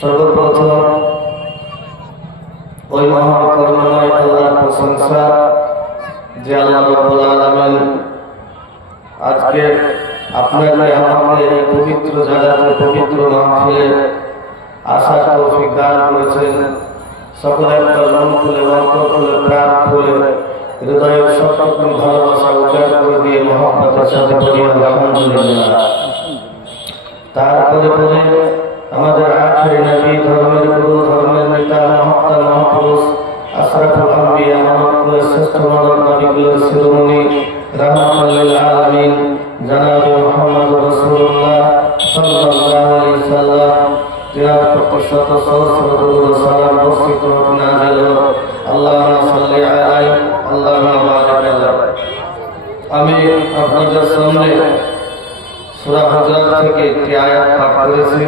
सर्वप्रथम ওই মহান করুণাময় আল্লাহর প্রশংসা যে আল্লাহ রাব্বুল আলামিন আজকে আপনাকে আমাকে এই পবিত্র জায়গাতে পবিত্র মাহফিলে আসার তৌফিক দান করেছেন। সকলের মন খুলে অন্তর খুলে প্রাণ খুলে হৃদয়ের সবটুকু ভালোবাসা উজাড় করে দিয়ে মহব্বতের সাথে পড়ি আলহামদুলিল্লাহ। তারপরে বলে আমাদের আখেরি নবী, ধর্মের গুরু, ধর্মের নেতা, মহাত্মা মহাপুরুষ, আশরাফুল আম্বিয়া, মহাপুরুষ, শ্রেষ্ঠ মানব নবীগুলোর শিরোমণি রাহমাতুল লিল আলামিন জনাবে মুহাম্মদ রাসূলুল্লাহ সাল্লাল্লাহু আলাইহি ওয়াসাল্লাম তিনার প্রতি শত সহস্র দরুদ ও সালাম বর্ষিত হোক নাযিল হোক। আল্লাহুম্মা সাল্লি আলাইহি আল্লাহুম্মা বারিক আলাইহি। আমি আপনাদের সামনে সূরা হুজুরাত থেকে একটি আয়াত পাঠ করেছি।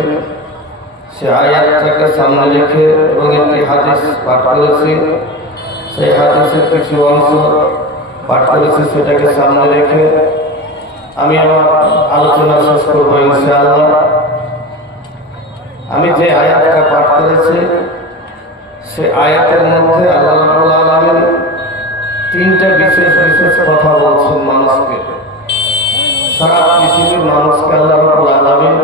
সে আয়াতটাকে সামনে রেখে এবং একটি হাদিস পাঠ করেছি। সেই হাদিসের কিছু অংশ পাঠ করেছি, সেটাকে সামনে রেখে আমি আমার আলোচনা শেষ করবো ইনশাআল্লাহ। আমি যে আয়াতটা পাঠ করেছি সে আয়াতের মধ্যে আল্লাহ রাব্বুল আলামিন তিনটা বিশেষ বিশেষ কথা বলছেন মানুষকে, সারা পৃথিবীর মানুষকে। আল্লাহ রাব্বুল আলামিন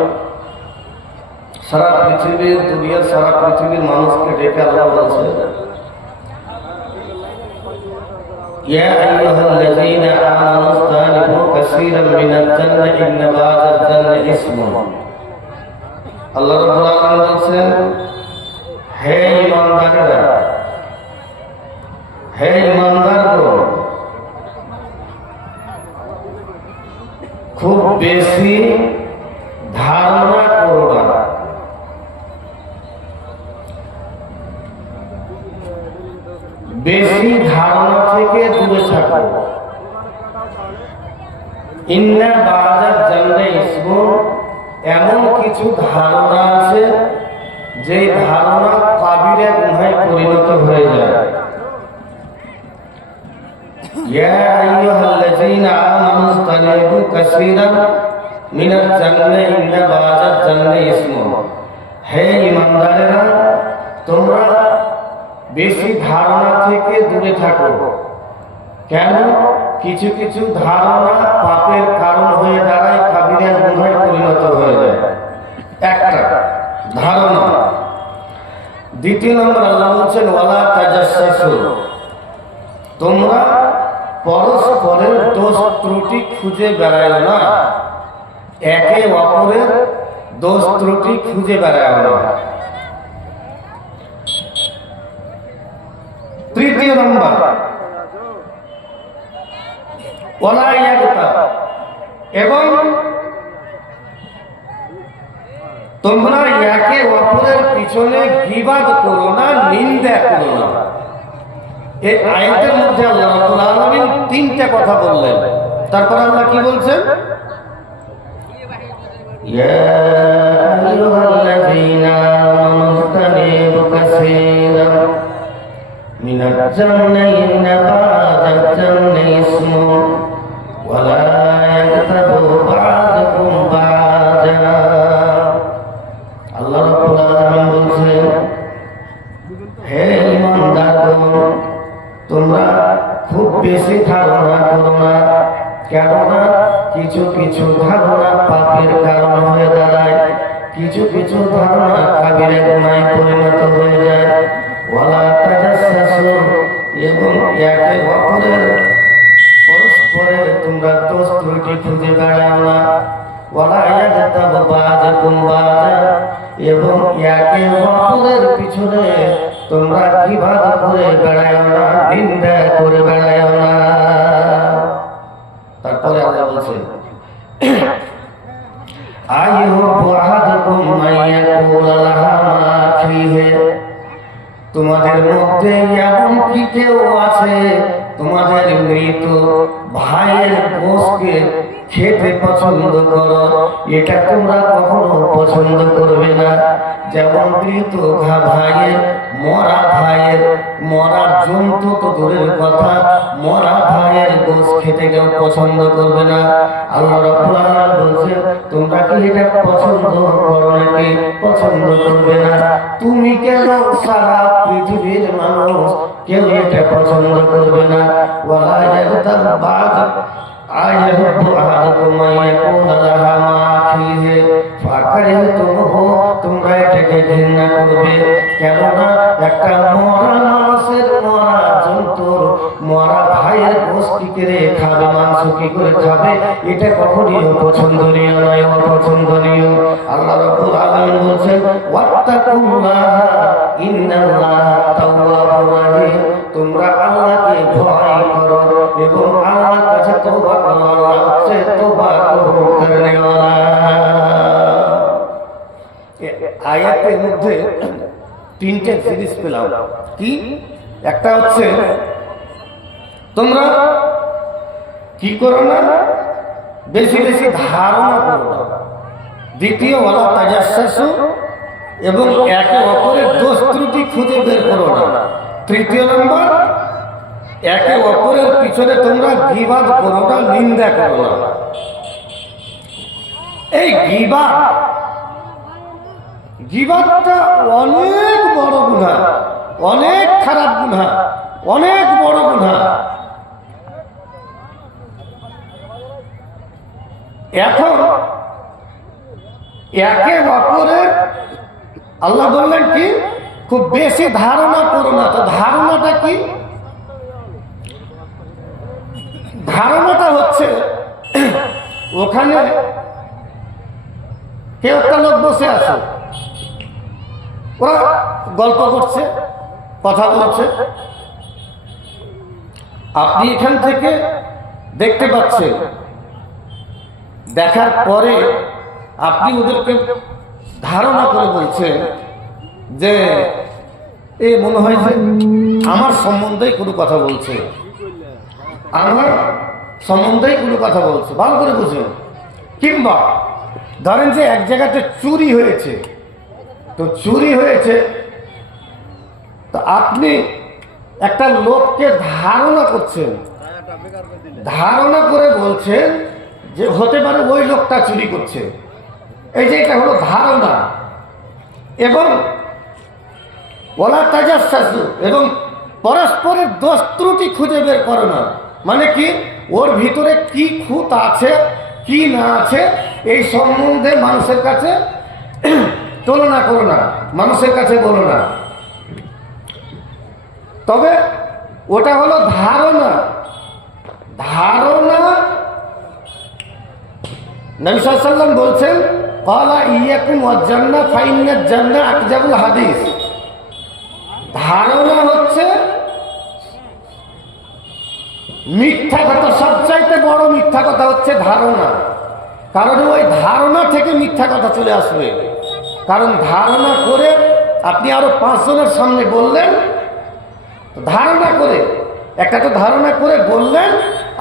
সারা পৃথিবীর দুনিয়ার সারা পৃথিবীর মানুষকে ডেকে আল্লাহ বলছেন, ইয়া আইয়ুহাল্লাযীনা আমানু ইসতানিবু কাসীরাম মিনাজ-জান্নি ইন্না বা'দাজ-জান্নি ইসমুন। আল্লাহ রাব্বুল আলামিন বলছেন, হে ঈমানদারেরা, হে ঈমানদারগণ, খুব বেশি ধারণা করো না। বেশি ধারণা থেকে দূরে থাকো। ইন্না বাজার জানলে ইসমুন, এমন কিছু ধারণা আছে যে ধারণা কাবিরা গুনাহে পরিণত হয়ে যায়। ইয়া আইয়ুহাল্লাযীনা আমানু ইসতানিবু কাসীরান মিনাজ জান্নাতি ইন্না বাজার জানলে ইসমুন, হে ঈমানদারেরা তোমরা বেশি ধারণা থেকে দূরে থাকো। কেন? কিছু কিছু ধারণা পাপের কারণ হয়ে দাঁড়ায়, কাবিরা গুনাহে পরিণত হয়ে যায়। একটা ধারণা। দ্বিতীয় নম্বর আল্লাহ বলছেন ওয়ালা তাজাসসু, তোমরা পরস্পরের দোষ ত্রুটি খুঁজে বেড়ায় না, একে অপরের দোষ ত্রুটি খুঁজে বেড়ায় না। তৃতীয় নম্বর ওয়ালা ইয়াগতা, এবং তোমরা একে অপরের পিছনে গীবাত করো না, নিন্দা করো না। এই আয়াতের মধ্যে আল্লাহ রাব্বুল আলামিন তিনটা কথা বললেন। তারপর আল্লাহ কি বলছেন? ইয়া আইয়ুহাল্লাযীনা আমানু ইসতানিবু কাসীরান মিনাজ জান্নাতি ইন্না বা'দাল জান্নাতি ইসমুন ওয়া লা ইয়াগতাবু বা'দুকুম বা'দা। আল্লাহ রাব্বুল আলামিন বলছেন, হে ঈমানদারগণ তোমরা খুব বেশি ধারণা করো না। কেননা কিছু কিছু ধারণা পাপের কারণ হয়ে দাঁড়ায়, কিছু কিছু ধারণা কাবিরা গুনাহে পরিণত হয়ে যায়। ওয়ালা তাজাসসু, এবং একে অপরের পরস্পরের তোমরা দোষ ত্রুটি খুঁজে বেড়াও না। ওয়ালা ইয়াগতাবু বা'দুকুম বা'দা, এবং একে অপরের পিছনে তোমরা গীবাত করে বেড়াও না, নিন্দা করে বেড়াও না। তারপরে আল্লাহ বলছেন আইয়ুবু আহাদুকুম মাইয়াকুলা লাহা মা ফীহি, তোমাদের মধ্যে এমন কি কেউ আছে তোমাদের মৃত ভাইয়ের গোশকে খেতে পছন্দ করো? এটা তোমরা কখনো পছন্দ করবে না। যেমন মৃত ভাইয়ের, মরা জন্তু তো দূরের কথা, মরা ভাইয়ের গোশ খেতে কেউ পছন্দ করবে না। আল্লাহ রাব্বুল আলামিন বলছেন তোমরা কি এটা পছন্দ করো নাকি? পছন্দ করবে না। তুমি কেন, সারা পৃথিবীর মানুষ কেউ এটা পছন্দ করবে না। ওয়ালা ইয়াগতাবু বা'দুকুম আইয়ুবু আহাদুকুম মাইয়াকুলা লাহা মা ফীহি ফাকারিহতুমুহু, তোমরা এটাকে ঘৃণা করবে। কেননা একটা মরা মানুষের, মরা জন্তুর, মরা ভাইয়ের গোশত কি করে খাবে, মাংস কি করে খাবে? এটা কখনই পছন্দনীয় নয়, অপছন্দনীয়। আল্লাহ রাব্বুল আলামিন বলছেন ওয়াত্তাকুল্লাহা ইন্নাল্লাহা তাওয়াবুর রাহিম, তোমরা আল্লাহকে ভয় করো এবং আল্লাহর কাছে তওবা করো। আল্লাহ হচ্ছে তওবা করনে ওয়ালা। আয়াতের মধ্যে তিনটে জিনিস পেলাম। কি? একটা হচ্ছে তোমরা কি করো না, বেশি বেশি ধারণা করো না। দ্বিতীয় ওয়ালা তাজাসসু, এবং একে অপরের দোষ ত্রুটি খুঁজে বের করো না। তৃতীয় নম্বর, একে অপরের পিছনে তোমরা গীবাত করো না, নিন্দা করো না। এই গীবাতটা অনেক বড় গুনাহ, অনেক খারাপ গুনাহ, অনেক বড় গুনাহ। এখন একে অপরের আল্লাহ বললেন কি খুব বেশি ধারণা করো না। তো ধারণাটা কি? ধারণাটা হচ্ছে ওখানে কেউ একটা লোক বসে আছে, ওরা গল্প করছে, কথা বলছে, আপনি এখান থেকে দেখতে পাচ্ছেন। দেখার পরে আপনি ওদেরকে ধারণা করে বলছেন যে এই মনে হয় যে আমার সম্বন্ধেই কোনো কথা বলছে, আমার সম্বন্ধেই কোনো কথা বলছে, ভালো করে বুঝুন। কিংবা ধরেন যে এক জায়গাতে চুরি হয়েছে, তো চুরি হয়েছে, তো আপনি একটা লোককে ধারণা করছেন, ধারণা করে বলছেন যে হতে পারে ওই লোকটা চুরি করছে। এই যে এটা হলো ধারণা। এবং ওলা তাজাসসু, এবং পরস্পরের দোষ ত্রুটি খুঁজে বের করো না। মানে কি, ওর ভিতরে কি খুঁত আছে কি না আছে এই সম্বন্ধে মানুষের কাছে তুলনা করো না, মানুষের কাছে বলো না। তবে ওটা হলো ধারণা। ধারণা নবী সাল্লাল্লাহু আলাইহি ওয়াসাল্লাম বলছেন, ক্বালা ইয়াকুম ওয়াজ জান্নাহ ফাইন্নাজ জান্নাহ আকযাবুল হাদিস। ধারণা হচ্ছে মিথ্যা কথা, সবচাইতে বড় মিথ্যা কথা হচ্ছে ধারণা। কারণ ওই ধারণা থেকে মিথ্যা কথা চলে আসবে। কারণ ধারণা করে আপনি আরো 5 জনের সামনে বললেন, ধারণা করে, একটা তো ধারণা করে বললেন,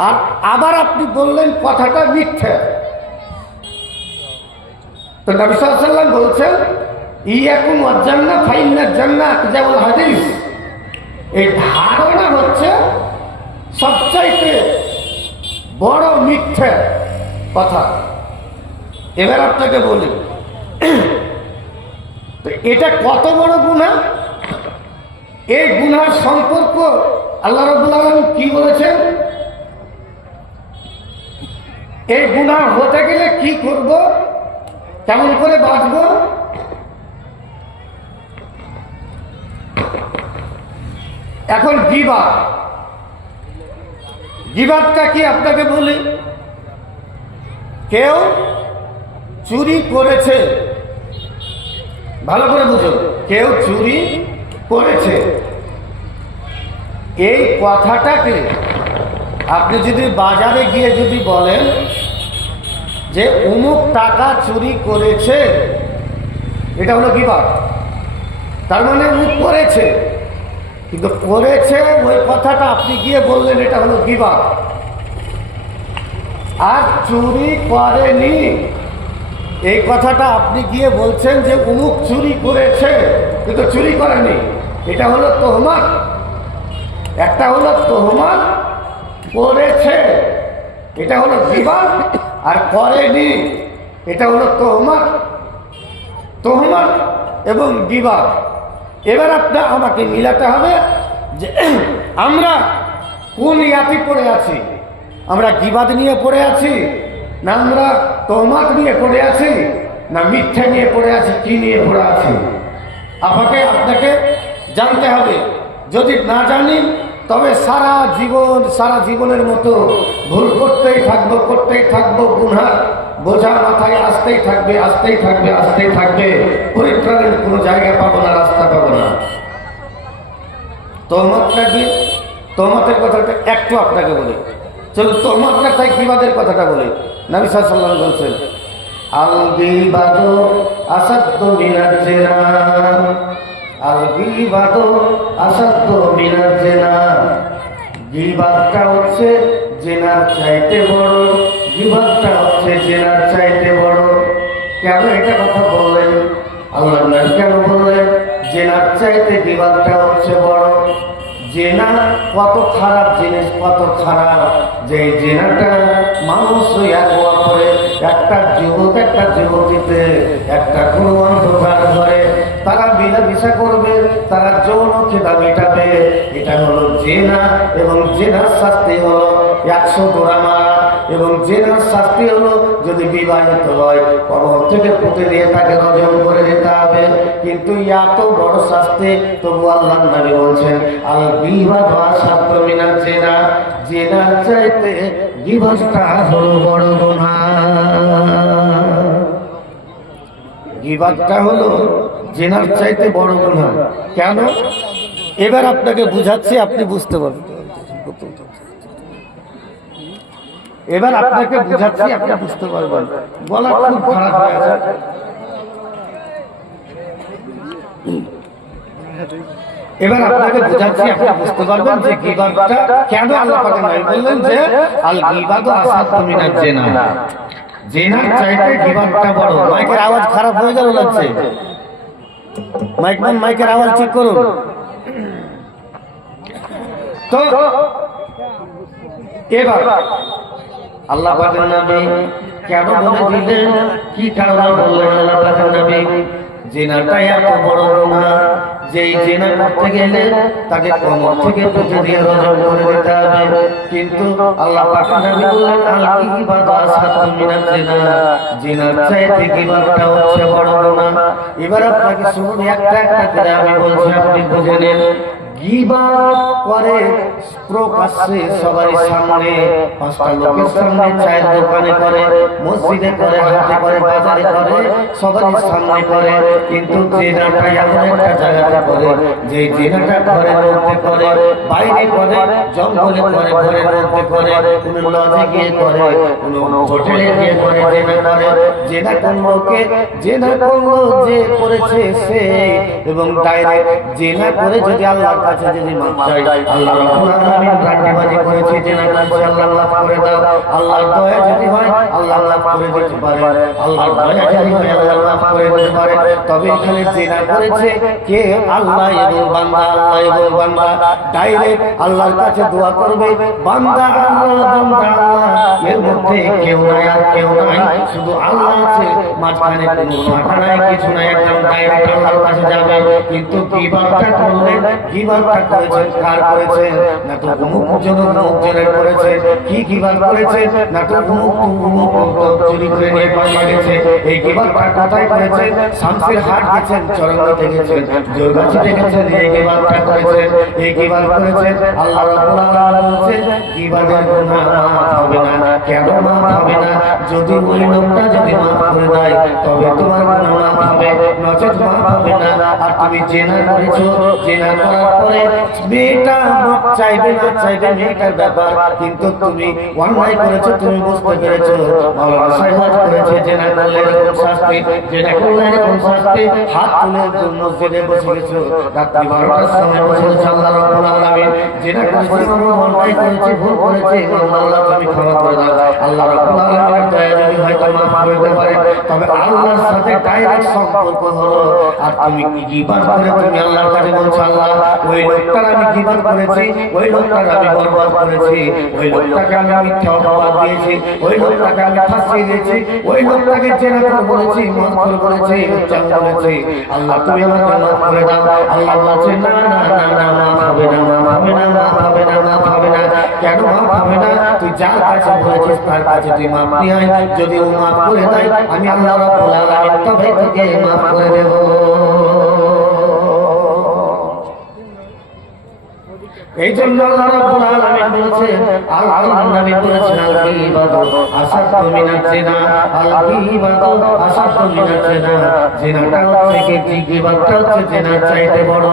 আর আবার আপনি বললেন কথাটা মিথ্যা। তো নবী সাল্লাল্লাহু আলাইহি ওয়াসাল্লাম বলছেন, ইয়াকুম ওয়াজ জান্নাহ ফাইন্নাজ জান্নাহ আকযাবুল হাদিস। এই ধারণা হচ্ছে সবচাইতে বড় মিথ্যা কথা। এবার আপনাকে বলি, তো এটা কত বড় গুনাহ? এই গুনার সম্পর্ক আল্লাহ রাব্বুল আলামিন কি বলেছেন? এই গুনাহ হতে গেলে কি করব, কেমন করে বাঁচব? এখন গীবাত, গীবাতটা কি আপনাকে বলি। কেউ চুরি করেছে, ভালো করে বুঝুন, কেউ চুরি করেছে, এই কথাটাকে আপনি যদি বাজারে গিয়ে যদি বলেন যে অমুক টাকা চুরি করেছে, এটা হলো গীবাত। তার মানে অমুক করেছে, কিন্তু করেছে ওই কথাটা আপনি গিয়ে বললেন, এটা হলো গীবাত। আর চুরি করেনি এই কথাটা আপনি গিয়ে বলছেন যে অমুক চুরি করেছে কিন্তু চুরি করেনি, এটা হলো তোহমাত। একটা হলো তোহমাত, করেছে এটা হলো গীবাত, আর করেনি এটা হলো তোহমাত। তোহমাত এবং গীবাত। এবার আপনার আমাকে মিলাতে হবে যে আমরা কোন ইয়াতে পড়ে আছি। আমরা গীবাত নিয়ে পড়ে আছি, না আমরা তোহমাত নিয়ে পড়ে আছি, না মিথ্যা নিয়ে পড়ে আছি, কি নিয়ে পড়ে আছি আপনাকে জানতে হবে। যদি না জানি তবে সারা জীবনের মতো ভুল করতেই থাকবো, গুনার বোঝা মাথায় আসতেই থাকবে, পরিত্রাণের কোনো জায়গা পাবো না, রাস্তা পাবো না। তোহমাতটা কি? তোহমাতের কথাটা একটু আপনাকে বলি, চলুন তোহমাতটা তাই গীবাতের কথাটা বলি। নবী সাল্লাল্লাহু আলাইহি ওয়াসাল্লাম বলছেন, আল গীবাতু আসাদ্দু মিনাজ জিনা, আল গীবাতু আসাদ্দু মিনাজ জিনা। গীবাতটা হচ্ছে জিনার চাইতে বড়, গীবাতটা হচ্ছে জিনার চাইতে বড়। কেন এটা কথা বললেন আল্লাহ নবী? কেন বললেন জিনার চাইতে গীবাতটা হচ্ছে বড়? জেনা কত খারাপ জিনিস, কত খারাপ যে জেনাটা মানুষ একবার করে একটা যুবক একটা যুবতীতে একটা কোনো অন্ধকার ঘরে তারা মিলামিশা করবে, তারা যৌন খিদা মেটাবে, এটা হলো জেনা। এবং জেনার শাস্তি হলো 100 গোড়া মারা, এবং জেনার শাস্তি হলো যদি বিবাহিত হয় কবর থেকে পুঁতে দিয়ে তাকে রজম করে দিতে হবে। কিন্তু এত বড় শাস্তি তবু আল্লাহ নবী বলছেন, আল গীবাত আসাদ্দু মিনাজ জিনা, জিনার চাইতে গীবাতটা হলো বড় গুনাহ। গীবাতটা হলো জিনার চাইতে বড় গুনাহ। কেন? এবার আপনাকে বুঝাচ্ছি, আপনি বুঝতে পারবেন। এবার আপনাকে বুঝাচ্ছি, আপনি বুঝতে পারবেন। বলা খুব খারাপ হয়ে আছে। এবার আপনাকে বোঝাচ্ছি, আপনি বুঝতে পারবেন যে গীবাতটা কেন আল্লাহ পাক নবী বললেন যে আল গীবাতু আসাদ্দু মিনাজ জিনা। জিনার চাইতে গীবাতটা বড়। মাইকের আওয়াজ খারাপ হয়ে গেল লাগছে, মাইকের আওয়াজ ঠিক করুন। তো এবার আল্লাহ পাকের নবী কেন বলে দিলেন, কি কারণে বললেন আল্লাহ পাকের নবী? জিনাটা এত বড় গুনাহ, যেই জিনা করতে গেলে তাকে কোমর থেকে পুঁতে দিয়ে রজম করে দিতে হবে। কিন্তু আল্লাহ পাকের নবী বললেন আল গীবাতু আসাদ্দু মিনাজ জিনা, জিনার চাইতে গীবাতটা হচ্ছে বড় গুনাহ। এবার আপনাকে শুনুন, একটা একটা করে আমি বলছি, আপনি বুঝে নেন। গীবাত করে প্রকাশ্যে সবার সামনে, পাঁচটা লোকের সামনে, চায়ের দোকানে করে, মসজিদে করে, হাটে করে, বাজারে করে, সবার সামনে করে। কিন্তু জিনাটা এমন একটা জায়গাতে করে, যে জিনাটা ঘরের মধ্যে করে, বাইরে করে, জঙ্গলে করে, ঘরের মধ্যে করে, কোনো লজে গিয়ে করে, কোনো হোটেলে গিয়ে করে, জিনা করে। জিনা করলো কে? জিনা করলো যে করেছে সে, এবং ডাইরেক্ট জিনা করে যদি আল্লাহর কাছে যদি মাপ চাই, আল্লাহ রাব্বুল আলামিন রান্নাবাজি করেছে, জিনা করেছে, আল্লাহ মাফ করে দাও। আল্লাহর দয়া যদি হয় আল্লাহ মাফ করে দিতে পারে, আল্লাহর দয়া যদি হয় আল্লাহ মাফ করে দিতে পারে। তবে এখানে জিনা করেছে কে? আল্লাহ এবং বান্দা, আল্লাহ এবং বান্দা। ডাইরেক্ট আল্লাহর কাছে দোয়া করবে, বান্দা আল্লাহ, বান্দা আল্লাহ, এর মধ্যে কেউ নাই আর কেউ নাই, শুধু আল্লাহ আছে, মাঝখানে কোনো মাথা নাই, কিছু নাই, একদম ডাইরেক্ট আল্লাহর কাছে যাবে। কিন্তু গীবাতটা করলেন, গীবাতটা করেছেন কার করেছেন? না তো অমুক জন অমুক জনের করেছে। কি গীবাত করেছে? না তো অমুক চুরি করে নিয়ে পালিয়ে গেছে। এই গীবাতটা কোথায় করেছেন? শামসের হাট গেছেন, চরঙ্গিতে গেছেন, জোরগাছিতে গেছেন, এই গীবাতটা করেছেন। এই গীবাত করেছেন, আল্লাহ রাব্বুল আলামিন বলেন গীবাতের গুনাহ মাফ হবে না। কেন মাফ হবে না? যদি ওই লোকটা যদি মাফ করে দেয় তবে তোমার গুনাহ মাফ হবে, নচেত মাফ হবে না। আর তুমি জিনা করেছো, জিনা করার পরে মেয়েটা মাপ চাইবে না চাইবে মেয়েটার ব্যাপার, কিন্তু তুমি অন্যায় করেছো, তুমি বুঝতে পেরেছো, মাওলানা সাহেব করেছে, জিনা করলে এরকম শাস্তি, জিনা করলে এরকম শাস্তি। হাত তুলে মসজিদে বসে গেছো, রাত্রি 12টার সময় বসে গেছো, আল্লাহ রাব্বুল আলামিন জিনা করেছি, অন্যায় করেছি, ভুল করেছি, আল্লাহ তুমি ক্ষমা করে দাও। আল্লাহ রাব্বুল আলামিনের দয়া যদি হয় তো মাফ করে দিতে পারে। তবে আল্লাহর সাথে ডাইরেক্ট সম্পর্ক হলো, আর তুমি গীবাত করে তুমি আল্লাহর কাছে বলছো, আল্লাহ ওই লোকটার আমি গীবাত করেছি, ওই লোকটার আমি বরবাদ করেছি, ওই লোকটাকে আমি মিথ্যা অপবাদ দিয়েছি, ওই লোকটাকে আমি ফাঁসিয়ে দিয়েছি, ওই লোকটাকে জেনাকর বলেছি, মদখোর বলেছি, উচ্চারণ বলেছি, আল্লাহ তুমি আমাকে মাফ করে দাও। আল্লাহ বলছে না না না না, মাফ হবে না, মাফ হবে না, মাফ হবে না, মাফ হবে না। কেন মাফ হবে না? তুই যার কাছে বলেছিস তার কাছে তুই মাফ নিয়ে আয়, যদি ও মাফ করে দেয় আমি আল্লাহ রাব্বুল আলামিন তবে তোকে মাফ করে দেব। এই জন্য আল্লাহ রাব্বুল আলামিন বলেছেন, আল্লাহর নবী বলেছেন আল গীবাতু আসাদ্দু মিনাজ জিনা, আল গীবাতু আসাদ্দু মিনাজ জিনা। জিনাটা হচ্ছে কি? গীবাতটা হচ্ছে জিনার চাইতে বড়।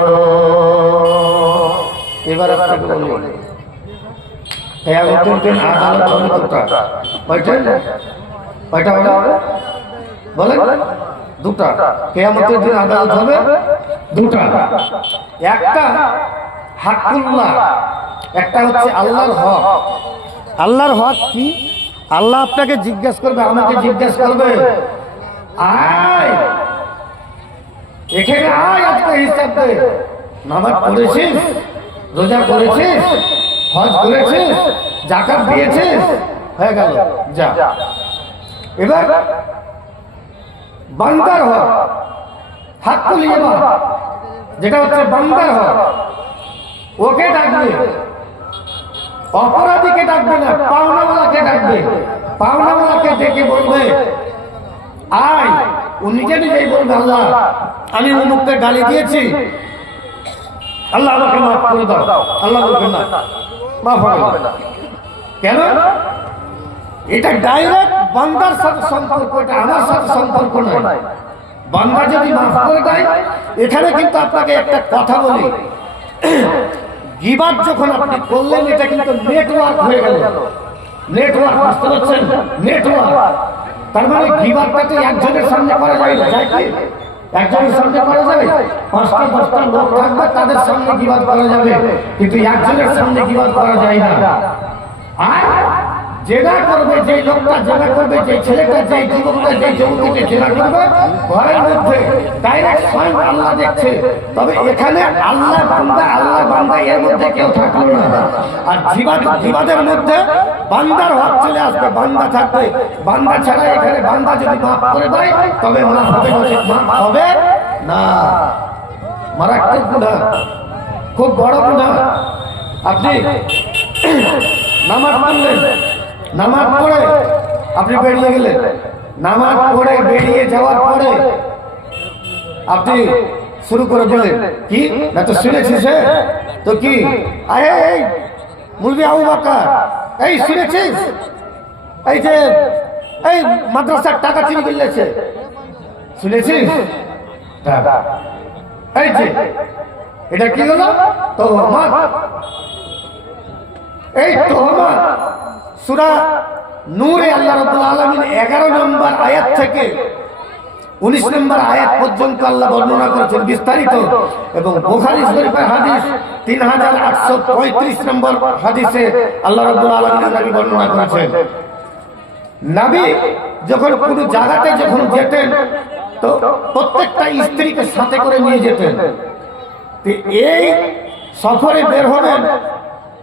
এবার আপনাকে বলি, কিয়ামতের দিন আদালত হবে দুটো। কয়টা হবে? বলেন দুটো। কিয়ামতের দিন আদালত হবে দুটো। একটা হাকুল্লাহ, একটা হচ্ছে আল্লাহর হক। আল্লাহর হক কি? আল্লাহ আপনাকে জিজ্ঞেস করবে, আমাকে জিজ্ঞেস করবে, আয় এখানে আয়, আজকে হিসাব দে। নামাজ পড়েছিস, রোজা করেছিস, হজ করেছিস, যাকাত দিয়েছিস, হয়ে গেল, যা। এবার বান্দার হক, হাক্কুল ইবাদ, যেটা হচ্ছে বান্দার হক, ওকে ডাকবে, অপরাধীকে ডাকবে না, পাওনাওয়ালাকে ডাকবে। পাওনাওয়ালাকে ডেকে বলবে আয়, ও নিজে নিজেই বলবে আল্লাহ আমি অমুককে গালি দিয়েছি, আল্লাহ আমাকে মাফ করে দাও। আল্লাহ বলবেন না, মাফ হবে না। কেন? এটা ডাইরেক্ট বান্দার সাথে সম্পর্ক, এটা আমার সাথে সম্পর্ক নয়। বান্দা যদি মাফ করে দেয়, এখানে কিন্তু আপনাকে একটা কথা বলি, গীবাত যখন আপনি করলেন এটা কিন্তু নেটওয়ার্ক হয়ে গেল। নেটওয়ার্ক, বুঝতে পারছেন? নেটওয়ার্ক, তার মানে গীবাতটা তো একজনের সামনে করা যায় না, যায় কি? একজনের সামনে করা যাবে, 5টা লোক থাকবে তাদের সামনে গীবত করা যাবে, কিন্তু একজনের সামনে গীবত করা যায় না। আর জেনা করবে যে লোকটা, জেনা করবে যে ছেলেটা, যে যুবকটা, যে যুবতীকে জেনা করবে ঘরের মধ্যে ডাইরেক্ট স্বয়ং আল্লাহ দেখছে। তবে এখানে আল্লাহ বান্দা এর মধ্যে কেউ থাকলো না। আর জিবাদের মধ্যে বান্দার হক চলে আসবে, বান্দা থাকবে। বান্দা ছাড়া এখানে বান্দা যদি মাফ করে দেয় তবে মাফ হবে, মাফ হবে না। মারাত্মক গুনাহ, খুব বড় গুনাহ। আপনি নামাজ পড়লেন, নামাজ পড়ে আপনি বেরিয়ে গেলেন, নামাজ পড়ে বেরিয়ে যাওয়ার পরে আপনি শুরু করে দিলেন কি না, তো শুনেছিস তো কি এই মুলবি আবু বকর, এই শুনেছিস এই যে এই মাদ্রাসার টাকা চুরি করলেছে, শুনেছিস? এই যে এটা কি হলো? তোহমত। এই তোহমত সূরা নূরে আল্লাহ রাব্বুল আলামিন 11 নম্বর আয়াত থেকে 19 নম্বর আয়াত পর্যন্ত আল্লাহ বর্ণনা করেছেন বিস্তারিত। এবং বুখারী শরীফের হাদিস 3835 নম্বর হাদিসে আল্লাহ রাব্বুল আলামিন নবী বর্ণনা করেছেন, নবী যখন কোনো জায়গাতে যখন যেতেন তো প্রত্যেকটা স্ত্রীকে সাথে করে নিয়ে যেতেন। এই সফরে বের হবেন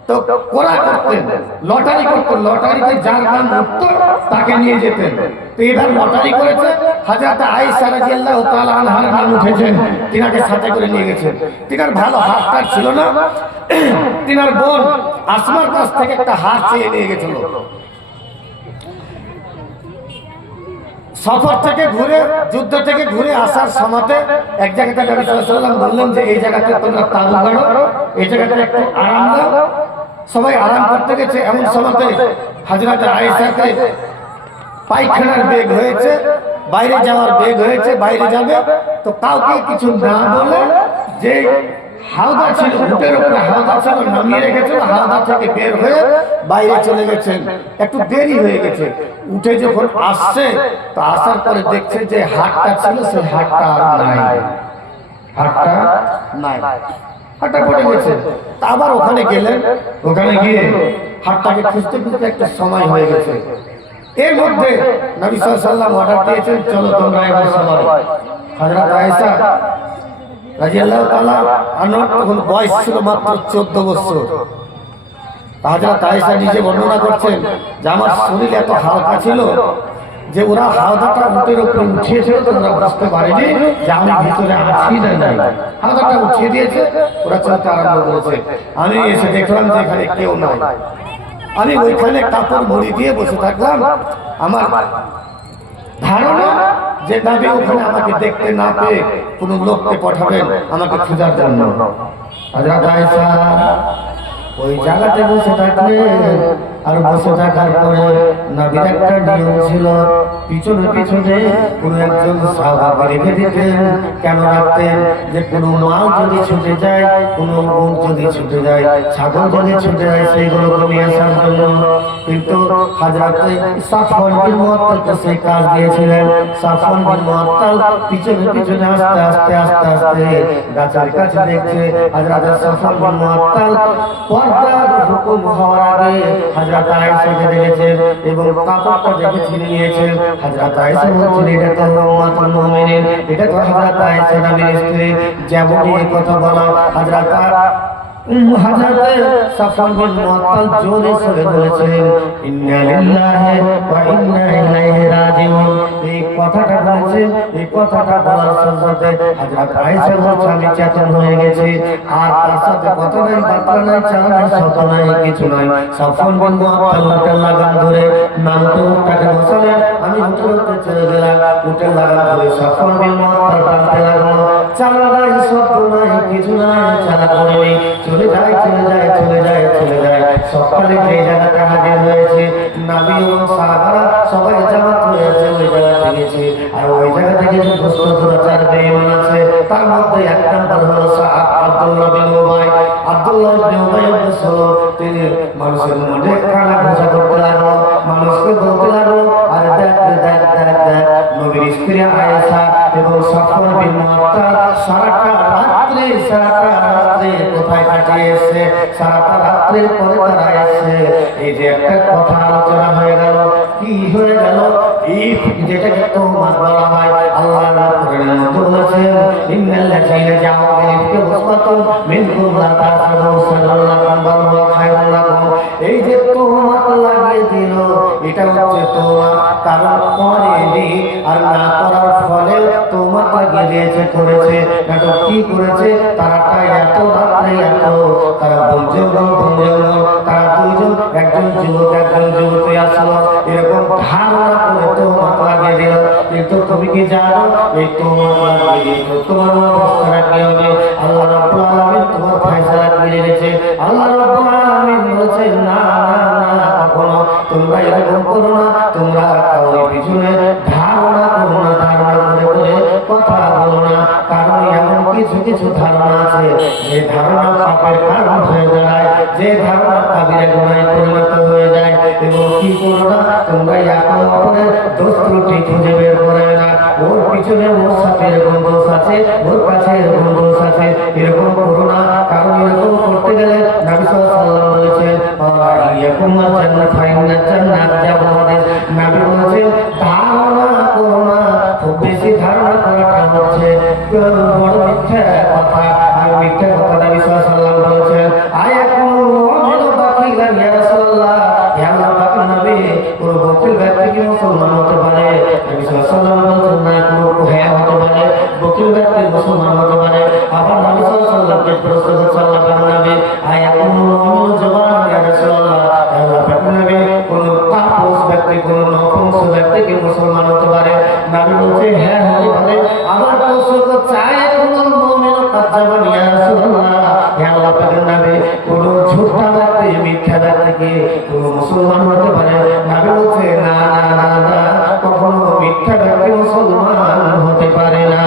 তো কোরা করতেন, লটারি করতেন, লটারিতে যার নাম উঠত তাকে নিয়ে যেতেন। তো এবার লটারি করেছে, হযরত আয়েশা রাদিয়াল্লাহু তাআলা আনহার নাম উঠেছেন, তিনাকে সাথে করে নিয়ে গেছেন। তিনার ভালো হাত ছিল না, তিনার বোন আসমার কাছ থেকে একটা হাত চেয়ে নিয়ে গেছিল। সফর থেকে ঘুরে, যুদ্ধ থেকে ঘুরে আসার সময়তে এক জায়গাতে নবী সাল্লাল্লাহু আলাইহি ওয়াসাল্লাম বললেন যে এই জায়গাতে তোমরা তাবু গাড়ো, এই জায়গাতে একটু আরাম দাও। সবাই আরাম করতে গেছে, এমন সময়তে হযরত আয়েশাকে পায়খানার বেগ হয়েছে, বাইরে যাওয়ার বেগ হয়েছে, বাইরে যাবে তো কাউকে কিছু না বলে যে হাওদা ছিল, উটের উপরে হাওদা ছিল, নামিয়ে রেখেছিল, হাওদা থেকে বের হয়ে বাইরে চলে গেছেন। একটু দেরি হয়ে গেছে, উঠে যখন আসছে তো আসার পরে দেখছে যে হাটটা ছিল সেই হাটটা আর নাই, হাটটা নাই, হাটটা পড়ে গেছে। তা আবার ওখানে গেলেন, ওখানে গিয়ে হাটটাকে খুঁজতে খুঁজতে একটা সময় হয়ে গেছে। এর মধ্যে নবী সাল্লাল্লাহু আলাইহি ওয়াসাল্লাম অর্ডার দিয়েছেন, চলো তোমরা এবার সবাই। হযরত আয়েশা রাদিয়াল্লাহু তাআলা আনহার তখন বয়স ছিল মাত্র 14 বছর। হযরত আয়েশা নিজে বর্ণনা করছেন যে আমার শরীর এত হালকা ছিল যে ওরা হাওদাটা উটের উপরে উঠিয়েছিল, তোমরা বুঝতে পারেনি যে আমি ভিতরে আছি না নাই। হাওদাটা উঠিয়ে দিয়েছে, ওরা চলতে আরম্ভ করেছে। আমি এসে দেখলাম যে এখানে কেউ নাই। আমি ওইখানে কাপড় মুড়ি দিয়ে বসে থাকলাম। আমার ধারণা যে নবী ওখানে আমাকে দেখতে না পেয়ে কোনো লোককে পাঠাবেন আমাকে খোঁজার জন্য। হযরত আয়েশা ওই জায়গাতে বসে থাকলেন। আর বসে থাকার পরে নবীর একটা নিয়ম ছিল, পিছনে পিছনে কোনো একজন সাহাবা রেখে দিতেন। কেন রাখতেন? যে কোনো মাল যদি ছুটে যায়, কোনো উট যদি ছুটে যায়, ছাগল যদি ছুটে যায়, সেইগুলো নিয়ে আসার জন্য। কিন্তু হযরত সাফওয়ান বিন মুআত্তালকে সেই কাজ দিয়েছিলেন। সাফওয়ান বিন মুআত্তাল পিছনে পিছনে আস্তে আস্তে আস্তে আস্তে গাছের কাছে দেখছে। হযরত সাফওয়ান বিন মুআত্তাল পর্দার হুকুম হওয়ার আগে হযরত আয়েশাকে দেখেছেন এবং কাপড়টা দেখে ছিঁড়ে নিয়েছেন। হযরত আয়েশা বলছেন, এটা তো উম্মাতুল মুমিনিন, এটা তো হযরত আয়েশা নবীর স্ত্রী। যেমনই এই কথা বলা, হযরত সাফওয়ান বিন মুআত্তাল জোরে সরে বলেছেন, ইন্না লিল্লাহি ওয়া ইন্না ইলাইহি রাজিউন। এই কথাটা বলেছে, এই কথাটা বলার সাথে হযরত আয়েশা বলছেন, আমি চেতন হয়ে গেছি। আর তার সাথে কথা নাই, বার্তা নাই, চাল নাই, শত নাই, কিছু নাই। সাফওয়ান বিন মুআত্তাল উটের লাগাম ধরে নামতে উঠটাকে বসালেন। আমি উঠে চলে গেলাম। উটের লাগাম ধরে সাফওয়ান বিন মুআত্তাল টানতে লাগলো। চাল নাই, শব্দ নাই, কিছু নাই, চালা করেনি। চলে যায় চলে যায় চলে যায় চলে যায়। সকালে যে জায়গাটা হাজির হয়েছে, নবী ও সাহাবারা সবাই জামাত হয়েছে, ওই জায়গাতে গেছে। আর ওই জায়গা থেকে যে দুষ্ট দুরাচার বেঈমান আছে, তার মধ্যে এক নাম্বার হলো আব্দুল্লাহ বিন উবাই। আব্দুল্লাহ বিন উবাই তিনি মানুষের মধ্যে কানা ঘোষা করতে লাগলো, মানুষকে বলতে লাগলো, আরে দেখ দেখ দেখ দেখ নবীর স্ত্রী আয়েশা এবং সফর বিন মুআত্তাল সারাটা রাত্রে কোথায় কাটিয়েছে, সারাটা রাত্রের পরে তারা এসে এই যে একটা কথা আলোচনা হয়ে গেল, কি হয়ে গেল, এই যেটাকে তোহমত বলা হয়। আল্লাহ কোরআনের মধ্যে বলেছেন ইন্নাল্লাযীনা জাউ বিল ইফকি উসওয়াতুন মিনকুম লা তাহসাবু সাল্লাল্লাহু বাল হুয়া খায়রুল লাকুম। এই যে তোহমত লাগিয়ে দিল, এটা হচ্ছে তোহমত, কারণ করেনি আর না করার ফলে তোহমত লাগিয়ে দিয়েছে, করেছে এটা কি করেছে, তারাটা এত রাত্রে এত তারা বলছে তারা দুইজন, একজন যুবক একজন যুবতী আসলো, এরকম ধারণা করে তোহমত লাগিয়ে দিল। কিন্তু তুমি কি জানো এই তোহমত লাগিয়ে দিল তোমার অবস্থাটা কি হবে? আল্লাহ রাব্বুল আলামিন তোমার ফয়সালা করে দিয়েছে। আল্লাহ রাব্বুল আলামিন বলেছে না না না, কখনো তোমরা এরকম করো না, তোমরা কারোর পিছনে ধারণা করো না, ধারণা করে কথা বলো না, কারণ এমন কিছু কিছু ধারণা আছে যে ধারণা পাপের কারণ হয়ে যায়, যে ধারণা কাবিরা গুনাহে পরিণত হয়ে যায়। এবং কি করো না, তোমরা একে অপরের দোষ ত্রুটি খুঁজে বের করে না, ওর পিছনে ওর সাথে এরকম দোষ আছে, ওর কাছে এরকম দোষ আছে, এরকম করো না। কারণ এরকম করতে গেলে নবী সাল্লাল্লাহু আলাইহি ওয়াসাল্লাম বলেছেন ইয়াকুমুল জান্নাত ফাইন্নাল জান্নাত জাবাদের, নবী বলেছেন ধারণা করো না, খুব বেশি ধারণা করাটা হচ্ছে বড় মিথ্যা কথা। আর মিথ্যা কথা নবী সাল্লাল্লাহু আলাইহি ওয়াসাল্লাম বলেছেন আয়াকুল মুমিনু বাকিলান ইয়া রাসূলুল্লাহ, ইয়া আল্লাহ পাকের নবী কোন বকিল ব্যক্তি কি মুসলমান হতে পারে? নবী সাল্লাল্লাহু আলাইহি ওয়াসাল্লাম বলেছেন না, কোন হ্যাঁ হতে পারে, বকিল ব্যক্তি মুসলমান হতে পারে। আবার নবী সাল্লাল্লাহু আলাইহি ওয়াসাল্লামকে প্রশ্ন করলেন নবী আয়াকুল মুমিনু জবান ইয়া রাসূলুল্লাহ, ইয়া আল্লাহ পাকের নবী কোন তাপস ব্যক্তি কোন নপুংস ব্যক্তি কি মুসলমান হতে পারে? নবী বলছে হ্যাঁ হতে পারে। আবার প্রশ্ন করছে আয়াকুল মুমিনু কাযাবান ইয়া রাসূলুল্লাহ, ইয়া আল্লাহ পাকের নবী কোন ঝুঠা ব্যক্তি মিথ্যা ব্যক্তি কি কোন মুসলমান হতে পারে? নবী বলছে না না না না, কখনো মিথ্যা ব্যক্তি মুসলমান হতে পারে না।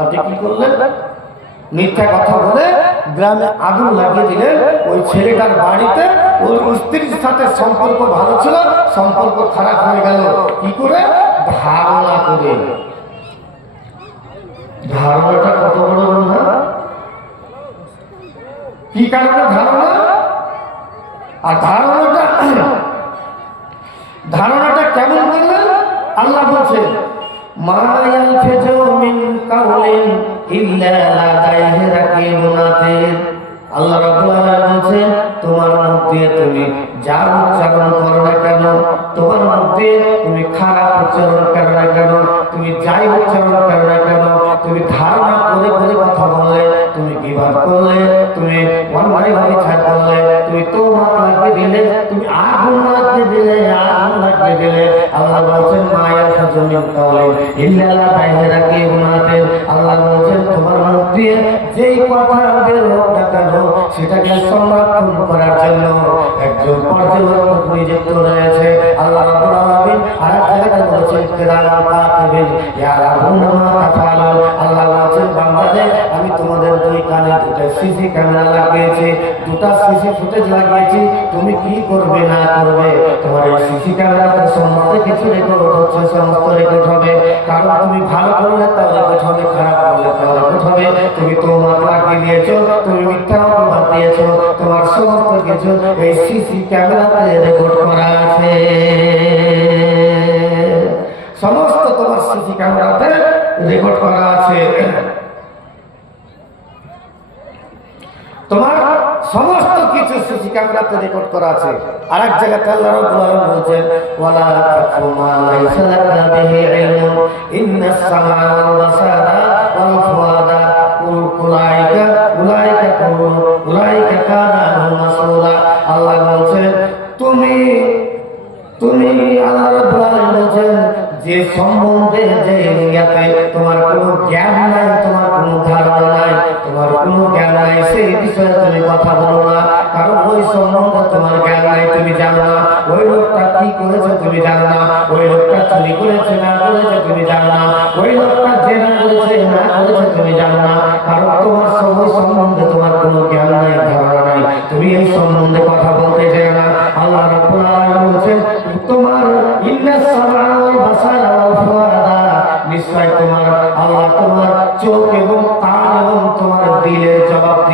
আপনি কি করলেন? মিথ্যা কথা বলে গ্রামে আগুন লাগিয়ে দিলেন। ওই ছেলেটার বাড়িতে ওই স্ত্রীর সাথে সম্পর্ক ভালো ছিল, সম্পর্ক খারাপ হয়ে গেল কি করে? ধারণা করে। ধারণাটা কত বড় না? কি কারণে ধারণা? আর ধারণাটা কেমন করলেন? আল্লাহ বলছেন মা ইয়ালফিজু মিন কাওলিন ইল্লা লাদাইহি রাকিবুন আতীদ। আল্লাহ রাব্বুল আলামিন বলছেন তোমার মধ্যে তুমি যা উচ্চারণ করো না কেন, তোমার মধ্যে তুমি খারাপ উচ্চারণ করো না কেন, তুমি যাই উচ্চারণ করো না কেন, তুমি ধারণা করে করে কথা বললে, তুমি গীবত করলে, তুমি অন্যায় মিথ্যা করলে, তুমি তোহমত লাগিয়ে দিলে, তুমি আগুন লাগিয়ে দিলে, আল্লাহ বলছেন মা ইয়ালফিজু মিন কাওলিন ইল্লা লাদাইহি রাকিবুন আতীদ। আল্লাহ বলছেন তোমার মধ্যে যেই কথা বের হোক না কেন সেটাকে সংরক্ষণ করার জন্য একজন পর্যবেক্ষক নিযুক্ত রয়েছে। আল্লাহ রাব্বুল আলামিন আরেক জায়গায় বলেছেন কিরামান কাতিবিন ইয়ালামুনা মা তাফআলুন। আল্লাহ বলছেন বান্দাদের আমি তোমাদের দুই কানে দুটো সিসি ক্যামেরা লাগিয়েছি, দুটো সিসি ফুটেজ লাগিয়েছি, তুমি কি করবে না করবে তোমার এই সিসি ক্যামেরাতে সমস্ত কিছু রেকর্ড হচ্ছে, সমস্ত রেকর্ড হবে। কারণ তুমি ভালো করলে তাও রেকর্ড হবে, খারাপ করলে তাও রেকর্ড হবে। তুমি তোহমত লাগিয়ে দিয়েছো, তুমি মিথ্যা অপবাদ দিয়েছো, তোমার সমস্ত কিছু এই সিসি ক্যামেরাতে রেকর্ড করা আছে। সমস্ত তোমার সিসি ক্যামেরাতে রেকর্ড করা আছে। তোমার সমস্ত কিছু সিসি ক্যামেরাতে রেকর্ড করা আছে। আরেক জায়গাতে আল্লাহ রাব্বুল আলামিন বলেন ওয়ালা তাকফু মা লাইসা লাকা বিহি ইলমুন ইন্নাস সামআ ওয়াল বাসারা ওয়াল ফুআদা উলাইকা কানা মাসউলা। আল্লাহ বলেন তুমি আল্লাহ রাব্বুল আলামিন বলেন যে সম্বন্ধে যে ইয়াতে তোমার কোনো জ্ঞান নাই, তোমার কোনো ধারণা নাই, তোমার কোনো জ্ঞান নাই, সেই বিষয়ে তুমি কথা বলো না। কারণ ওই সম্বন্ধে তোমার জ্ঞান নাই, তুমি জানো না। ওই লোকটা কি করেছে তুমি জানো না, ওই লোকটা চুরি করেছে না করেছে তুমি জানো না, ওই লোকটা জেনা করেছে না করেছে তুমি জানো না। কারণ তোমার ওই সম্বন্ধে তোমার কোনো জ্ঞান নাই, ধারণা নাই, তুমি এই সম্বন্ধে কথা বলতে চাও না। আল্লাহ রাব্বুল আলামিন বলেছেন তোমার ইন্নাস সামআ ওয়াল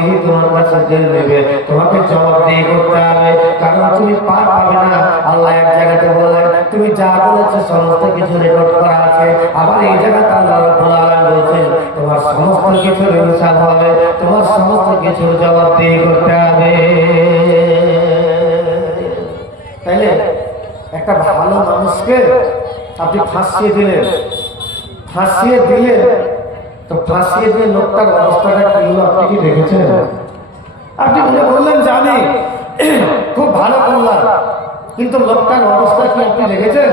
জবাবদিহি তোমার কাছে জেনে নেবে, তোমাকে জবাবদিহি করতে হবে, কারণ তুমি পার পাবে না। আল্লাহ এক জায়গাতে বলেন তুমি যা বলেছো সমস্ত কিছু রেকর্ড করা আছে, আবার এই জায়গাতে আল্লাহ রাব্বুল আলামিন বলেছেন তোমার সমস্ত কিছু হিসাব হবে, তোমার সমস্ত কিছু জবাবদিহি করতে হবে। তাইলে একটা ভালো মানুষকে আপনি ফাঁসিয়ে দিলেন, ফাঁসিয়ে দিলে তো ফাঁসিয়ে দিয়ে লোকটার অবস্থাটা কি হলো আপনি কি দেখেছেন? আপনি বললেন জানি খুব ভালো করলাম, কিন্তু লোকটার অবস্থা কি আপনি দেখেছেন?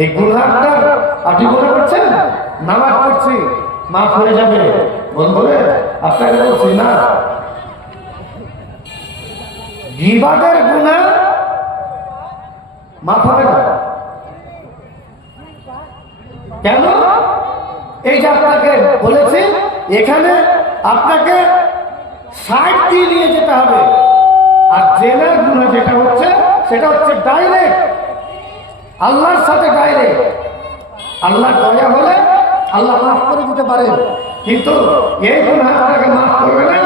এই গুনাহটা আপনি মনে করছেন নামাজ পড়ছি মাফ হয়ে যাবে, বন্ধুরে আপনাকে বলছি না, গীবাদের গুনাহ মাফ হবে না। কেন? এই যে আপনাকে বলেছি এখানে আপনাকে সাইড দিয়ে নিয়ে যেতে হবে, আর জেনার গুনাহ যেটা হচ্ছে সেটা হচ্ছে ডাইরেক্ট আল্লাহর সাথে ডাইরেক্ট। আল্লাহ দয়া হলে আল্লাহ মাফ করে দিতে পারে, কিন্তু এই গুনাহ আপনাকে মাফ করবে না।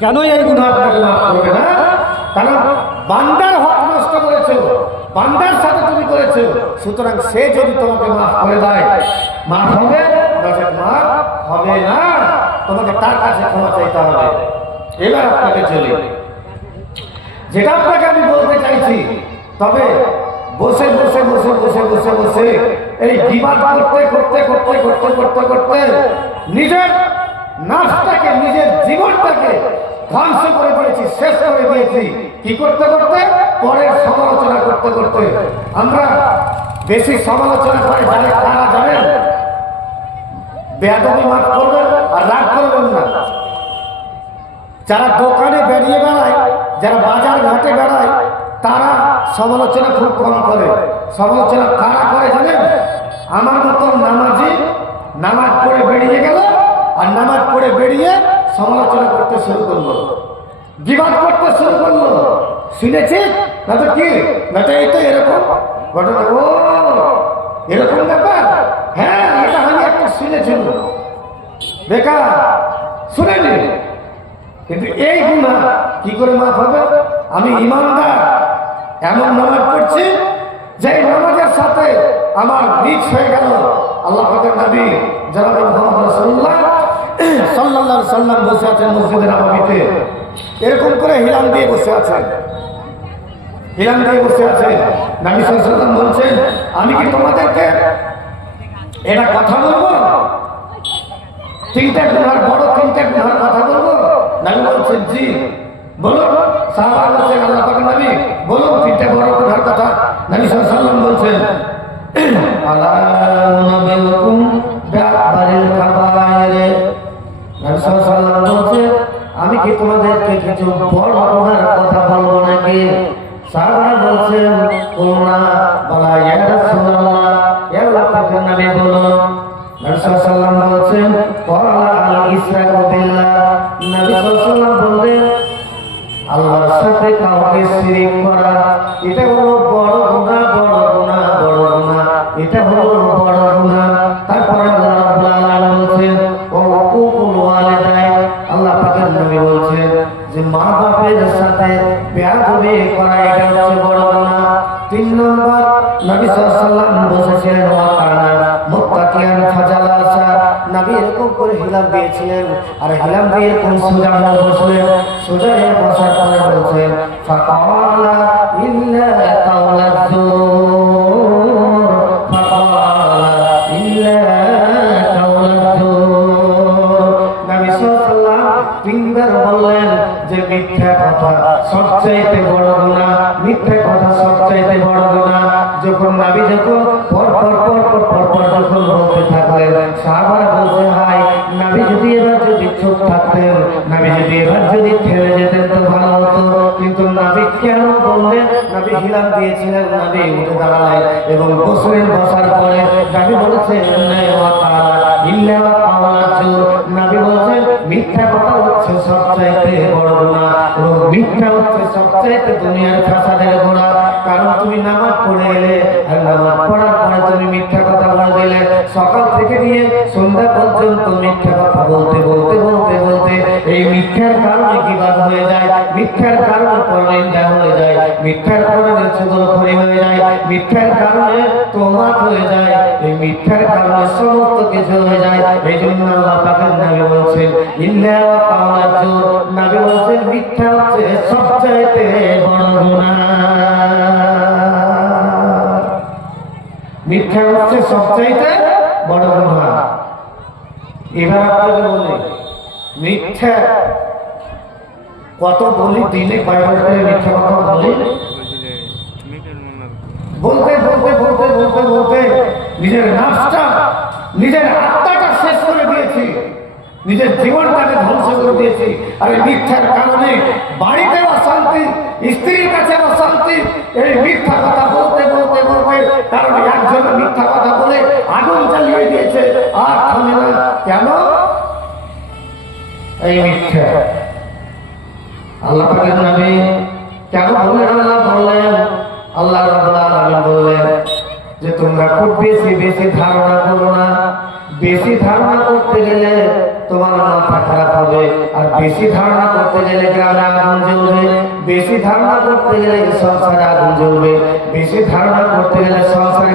কেন এই গুনাহ আপনাকে মাফ করবে না? কারণ বান্দার হক নষ্ট করেছো, বান্দার সাথে তুমি করেছো, সুতরাং সে যদি তোমাকে মাফ করে দেয় মাফ হবে, মাফ হবে না, তোমাকে তার কাছে ক্ষমা চাইতে হবে। এবার আপনাকে চলি যেটা আপনাকে আমি বলতে চাইছি, তবে বসে বসে বসে বসে বসে বসে এই বিবাদ করতে করতে করতে করতে করতে করতে নিজের নাফটাকে নিজের জীবনটাকে ধ্বংস করে দিয়েছি, শেষ করে দিয়েছি। কি করতে করতে? পরের সমালোচনা করতে করতে। আমরা বেশি সমালোচনা করে কারা জানেন? বেয়াদবি মাফ করবেন আর রাগ করবেন না। যারা দোকানে বেরিয়ে বেড়ায়, যারা বাজার ঘাটে বেড়ায়, তারা সমালোচনা খুব কম করে। সমালোচনা কারা করে জানেন? আমার মতন নামাজি নামাজ পড়ে বেরিয়ে গেল, আর নামাজ পড়ে বেরিয়ে সমালোচনা করতে শুরু করলো, বিবাদ করতে শুরু করলো। শুনেছি না তো কি, না তো এই তো এরকম ঘটনা, ও এরকম ব্যাপার, হ্যাঁ এটা আমি একটা শুনেছিল, বেকার শুনেনি। কিন্তু এই গুনাহ কি করে মাফ হবে? আমি ইমানদার, এমন নামাজ পড়ছি যে নামাজের সাথে আমার মিক্স হয়ে গেল আল্লাহ পাকের নবী জনাব মুহাম্মদ রাসূলুল্লাহ সাল্লাল্লাহু আলাইহি সাল্লাম বসে আছেন মসজিদে নববীতে, এরকম করে হিলাম দিয়ে বসে আছেন, হিলাম দিয়ে বসে আছেন। নবী সাল্লাল্লাহু আলাইহি সাল্লাম বলছেন আমি কি তোমাদেরকে এটা কথা বলবো, তিনটা গুনার বড় তিনটা গুনার কথা বলবো? নবী বলছেন জি বলুন। সাহাবা বলছেন আল্লাহ পাকের নবী বলুন তিনটা বড় গুনার কথা। নবী সাল্লাল্লাহু আলাইহি সাল্লাম বলছেন আলা নাবিয়ুকুম বিআকবারিল কাবায়ের। নবী সাল্লাল্লাহু আলাইহি সাল্লাম বলছেন আমি কি তোমাদেরকে কিছু বড় গুনার কথা বলবো নাকি? সাহাবারা বলছেন কুলনা বালা ইয়া রাসূলুল্লাহ, ইয়া আল্লাহ পাকের নবী বলুন। নবী সাল্লাল্লাহু আলাইহি সাল্লাম বলছেন ক্বালা আল ইসরাকু বিল্লাহ। নবী সাল্লাল্লাহু আলাইহি সাল্লাম বললেন আল্লাহর সাথে কাউকে শিরিক করা, এটা হলো বড় গুনাহ, বড় গুনাহ, বড় গুনাহ, এটা হলো বড় গুনাহ। তারপরে আল্লাহ রাব্বুল আলামিন বলছেন ও উকুকুল ওয়ালিদাইন, আল্লাহ পাকের নবী বলছেন যে মা বাপের সাথে বেয়াদবি করা এটা হচ্ছে বড় গুনাহ। 3 নম্বর নবী সাল্লাল্লাহু আলাইহি সাল্লাম বলেছিলেন ওয়া কানা মুত্তাকিয়ান ফাজালাসা, নবী এরকম করে হিলাম দিয়েছিলেন, আর হিলাম দিয়ে কোন সোজা হয়ে বসলেন, সোজা হয়ে বসার পরে বলছেন ফাকালা ইল্লা কাওলাযুর, ফাকালা ইল্লা কাওলাযুর। নবী সাল্লাল্লাহু আলাইহি সাল্লাম তিনবার বললেন যে মিথ্যা কথা সবচেয়ে বড় গুনাহ, মিথ্যা কথা সবচেয়ে বড় গুনাহ। যখন নবী যখন পর পর পর পর পর পর যখন বলতে থাকলেন, সাহাবারা বলতে হাই নবী যদি এবার যদি চুপ থাকতেন, নবী যদি এবার যদি থেমে যেতেন তো ভালো হতো, কিন্তু নবী কেন বললেন? নবী হিলাম দিয়েছিলেন, নবী উঠে দাঁড়ালেন এবং বসলেন। বসার পরে নবী বলেছেন ইল্লা কাওলাযুর, নবী বলছেন মিথ্যা কথা হচ্ছে সবচাইতে বড় গুনাহ, এবং মিথ্যা হচ্ছে সবচাইতে দুনিয়ার ফাসাদের গুনাহ। কারণ তুমি নামাজ পড়ে এলে, আর নামাজ পড়ার পরে তুমি মিথ্যা কথা বলে দিলে সকাল থেকে নিয়ে সন্ধ্যা পর্যন্ত মিথ্যা কথা বলতে বলতে বলতে বলতে এই মিথ্যার কারণে গীবত হয়ে যায়, মিথ্যার কারণে পরনিন্দা হয়ে যায়, মিথ্যার কারণে চুগলখড়ি হয়ে যায়, মিথ্যার কারণে তোহমাত হয়ে যায়, এই মিথ্যার কারণে সমস্ত কিছু হয়ে যায়। এই জন্য আল্লাহ পাকের নবী বলছেন ইন্না ওয়া কাওলা জুর, নবী বলছেন মিথ্যা হচ্ছে সবচাইতে বড় গুনাহ, মিথ্যা হচ্ছে সবচাইতে বড় গুনাহ। এবার আপনাকে বলি মিথ্যা কত বলি, দিনে কয়বার করে মিথ্যা কথা বলি? বলতে বলতে বলতে বলতে বলতে নিজের নাফসটা, নিজের আত্মাটা শেষ করে দিয়েছি, নিজের জীবনটাকে ধ্বংস করে দিয়েছি। আর এই মিথ্যার কারণে বাড়িতে অশান্তি, স্ত্রীর কাছে অশান্তি, এই মিথ্যা কথা বলতে বলতে বলতে, কারণ একজন মিথ্যা কথা বলে আগুন জ্বালিয়ে দিয়েছে আর থামে না। কেন? এই মিথ্যা। আল্লাহ পাকের নবী কেন বললেন? আল্লাহ বললেন, আল্লাহ রাব্বুল আলামিন বললেন যে তোমরা খুব বেশি বেশি ধারণা করো না। বেশি ধারণা করতে গেলে তোমার মাথা খারাপ হবে, আর বেশি ধারণা করতে গেলে গ্রামে আগুন জ্বলবে, বেশি ধারণা করতে গেলে সংসারে আগুন জ্বলবে, বেশি ধারণা করতে গেলে সংসারে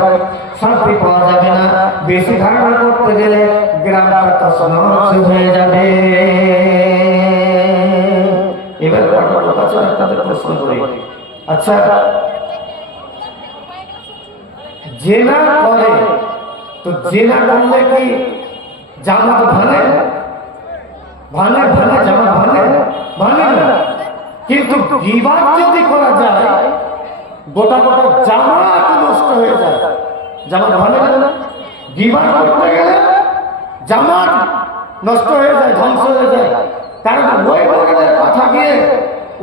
শান্তি পাওয়া যাবে না, বেশি ধারণা করতে গেলে গ্রামটা তছনছ হয়ে যাবে। এবার আপনাদের প্রশ্ন করি, আচ্ছা জেনা করে তো জেনা করলে কি জামাত ভাঙে? ভাঙে ভাঙে, জামাত ভাঙে ভাঙে না। কিন্তু গীবত যদি করা যায় গোটা গোটা জামাত নষ্ট হয়ে যায়। জামাত ভাঙে না? গীবত করতে গেলে জামাত নষ্ট হয়ে যায়, ধ্বংস হয়ে যায়। কারণ ওই লোকেদের কথা গিয়ে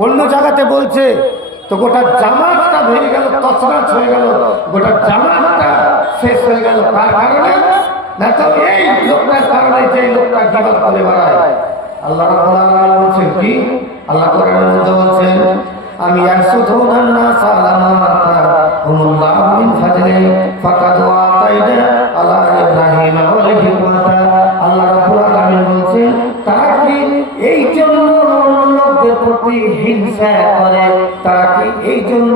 অন্য জায়গাতে বলছে, তো গোটা জামাতটা ভেঙে গেল, তছনছ হয়ে গেল, গোটা জামাতটা শেষ হয়ে গেল। তার কারণে না তো এই লোকটার কারণে, যে লোকটা গীবত করে বেড়ায়। আল্লাহ রাব্বুল আলামিন বলছেন কি? আল্লাহ কোরআনের মধ্যে বলছেন আমি ইয়াসুদুনান নাস আলামাতা হুমুল্লাহু মিন ফাজলি ফাকাদ আতাইনা আলা ইব্রাহিম ওয়াল হিকমাতা। আল্লাহ রাব্বুল আলামিন বলছেন তারা কি এই জন্য অন্য লোকদের প্রতি হিংসা করে, তারা কি এই জন্য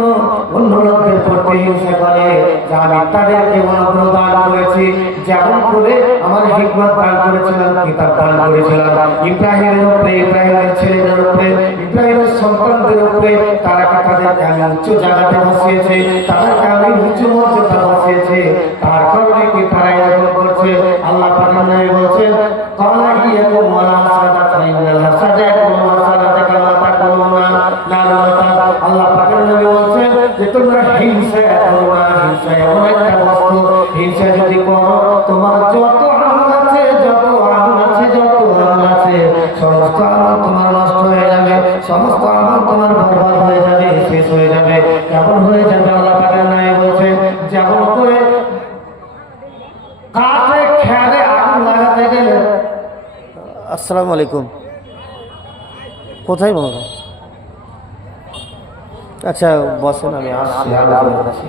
অন্য লোকদের প্রতি হিংসা করে যে আমি তাদেরকে অনুগ্রহ দান করেছি, যেমন করে আমার হিকমত দান করেছিলাম, কিতাব দান করেছিলাম ইব্রাহিমের উপরে, ইব্রাহিমের ছেলেদের উপরে, ইব্রাহিমের সন্তানদের উপরে। তারা তাদেরকে আমি উচ্চ জায়গাতে বসিয়েছে, তাদেরকে আমি উচ্চ মর্যাদা বসিয়েছে। তার কারণে কি তারা এরকম করছে? আল্লাহ পাকের নবী বলছেন কালা ইয়াকুম ওয়ালা হাসাদা ফাইনাল হাসাদা ইয়াকুম হাসাদা কামা তাকুলুনা নারুতা। আল্লাহ পাকের নবী বলছেন যে তোমরা হিংসা করো না। হিংসা এমন একটা বস্তু, হিংসা যদি করো তোমার যত আমল আছে, যত আমল আছে, যত আমল আছে, সমস্ত আমল তোমার নষ্ট হয়ে যাবে, সমস্ত আমল তোমার বরবাদ হয়ে যাবে, শেষ হয়ে যাবে। কেমন হয়ে যাবে? আল্লাহ পাকের নবী বলছেন যেমন করে কাঠে খেলে আগুন লাগাতে গেলে। আসসালামু আলাইকুম, কোথায় বলবো? আচ্ছা বসেন, আমি আসছি।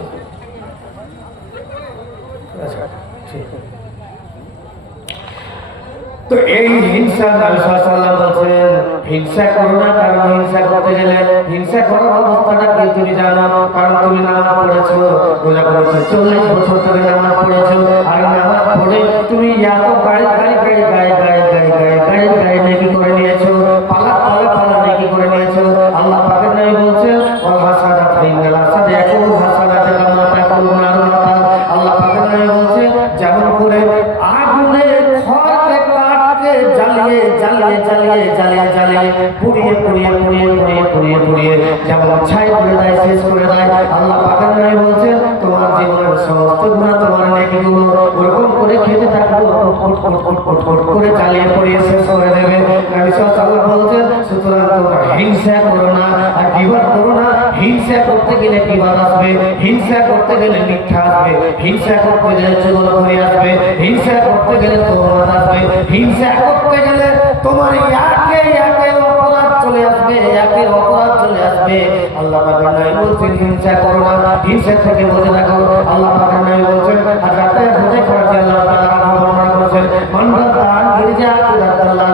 তো এই হিংসা নবী সাল্লাল্লাহু আলাইহি ওয়াসাল্লাম বলেন হিংসা করো না। কারণ হিংসা করতে গেলে হিংসা করার অবস্থাটা কি তুমি জানো? কারণ তুমি নামাজ পড়েছো, রোজা করেছো, 40 বছর ধরে নামাজ পড়েছো, আর নামাজ পড়ে তুমি এত গাড়ি নেকি করে নিয়েছো, পালা নেকি করে নিয়েছো। আল্লাহ পাকের নবী বলছেন ওয়াল হাসাদা ফাইনাল হাসাদা ইয়াকুম হাসাদা কামা তাকুলুনা নারুতা। আল্লাহ পাকের নবী বলছেন যেমন করে আগুনে খড়কে কাটকে জ্বালিয়ে জ্বালিয়ে জ্বালিয়ে জ্বালিয়ে জ্বালিয়ে পুড়িয়ে পুড়িয়ে পুড়িয়ে পুড়িয়ে পুড়িয়ে পুড়িয়ে যেমন ছাই করে দেয়, শেষ করে দেয়। আল্লাহ পাকের নবী বলছেন তোমার জীবনের সমস্ত গুনাহ, তোমার নেকিগুলো ওরকম করে খেতে থাকবো, করে জ্বালিয়ে পুড়িয়ে শেষ করে দেবে। নবী সাল্লাল্লাহু আলাইহি ওয়াসাল্লাম বলছেন সুতরাং তোমরা হিংসা করো না আর গীবত করো না। হিংসা করতে গেলে গীবত আসবে, হিংসা করতে গেলে মিথ্যা আসবে, হিংসা করতে গেলে চুগলখড়ি আসবে, হিংসা করতে গেলে তোহমত আসবে, হিংসা করতে গেলে তোমার একে একে অপরাধ চলে আসবে, একে অপরাধ চলে আসবে। আল্লাহ পাকের নবী বলছেন হিংসা করো না, হিংসা থেকে বসে থাকো। আল্লাহ পাকের নবী বলছেন আর রাতে হুজে খারাপ বান্দা তার গির্জা আল্লাহু আল্লাহ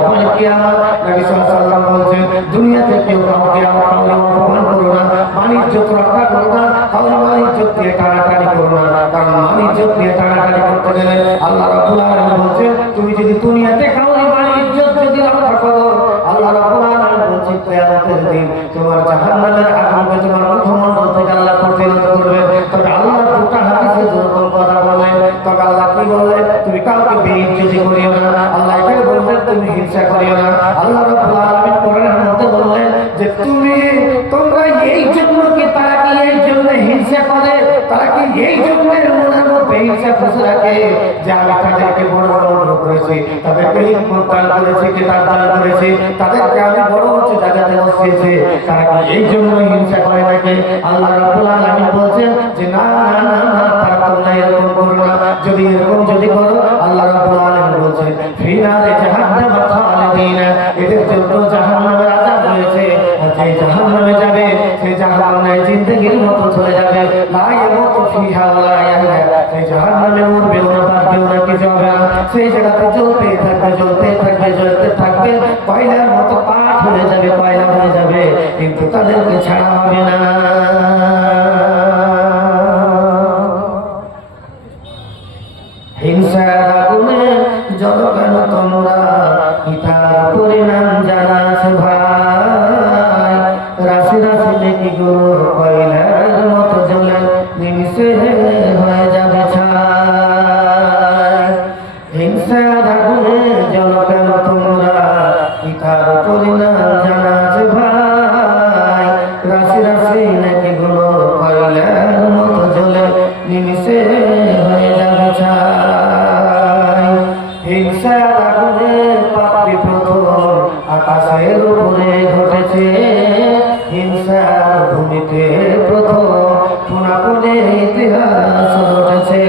ওয়াল কিয়ামত নবী সাল্লাল্লাহু আলাইহি ওয়াসাল্লাম বলেছেন দুনিয়াতে কেউ কাউকে অপমান করো না, বাণিজ্য রক্ষা করো না, কারণ বাণিজ্য দিয়ে টানাটানি করো না, কারণ বাণিজ্য দিয়ে টানাটানি করতে গেলে আল্লাহ রাব্বুল আলামিন বলেছেন তুমি যদি দুনিয়াতে কারণ বাণিজ্য যদি রক্ষা করো আল্লাহ রাব্বুল আলামিন বলেছেন কিয়ামতের দিন তোমার জাহান্নামের আগুনকে তোমার মুখমণ্ডল থেকে আল্লাহ প্রতিরোধ করবে। তবে আল্লাহ দুটো হাদিসে যেরকম কথা বলে তবে আল্লাহ কি বলে তুমি কাউকে বেইজ্জতি করিও না, আল্লাহ এখানে বললেন তুমি হিংসা করিও না। আল্লাহ রাব্বুল আলামিন কোরআনের মধ্যে বললেন যে তোমরা এই জন্য কি তারা কি এই জন্য হিংসা করে, তারা কি এই জন্য মনের মধ্যে হিংসা বসে রাখে যে আমি তাদেরকে বড় বড় করেছি, তাদেরকে হিকমত দান করেছি, কিতাব দান করেছি, তাদেরকে আমি বড় উঁচু জায়গাতে বসিয়েছি, তারা কি এই জন্য হিংসা করে নাকি? আল্লাহ রাব্বুল আলামিন বলছেন যে না না না না তারা তোমরা এরকম করো না, যদি এরকম যদি করো আল্লাহ রাব্বুল আলামিন বলছেন ফিনারে জাহান্নাম খালিদিনা এদের জন্য জাহান্নামের আযাব রয়েছে, আর যে জাহান্নামে যাবে সেই জাহান্নামে জিন্দেগির মতো চলে যাবে, লা ইয়ামুতু ফিহা ওয়া লা ইয়াহয়া, সেই জাহান্নামে মরবে না, বাঁচবে না, কিছু হবে না, সেই জায়গাতে জ্বলতে থাকবে জ্বলতে থাকবে জ্বলতে থাকবে, কয়লার মতো পাট হয়ে যাবে, কয়লা হয়ে যাবে, কিন্তু তাদেরকে ছাড়া হবে না। হিংসার আগুনে জ্বলো কেন তোমরা, ইতার পরিণাম জানাস ভাই, রাশি রাশি নেকি গুলো কয়লার মতো জ্বলে নিমিষে হয়ে যাবে ছাই। হিংসার আগুনে জ্বলো কেন তোমরা, ইতার পরিণাম জানাস ভাই, রাশি রাশি নেকি গুলো কয়লার মতো জ্বলে নিমিষে হয়ে যাবে ছাই। হিংসার আগুনে পাপড়ি প্রথম আকাশের উপরে ঘটেছে, হিংসার ভূমিতে প্রথম পুনাপুনে ইতিহাস ঘটেছে।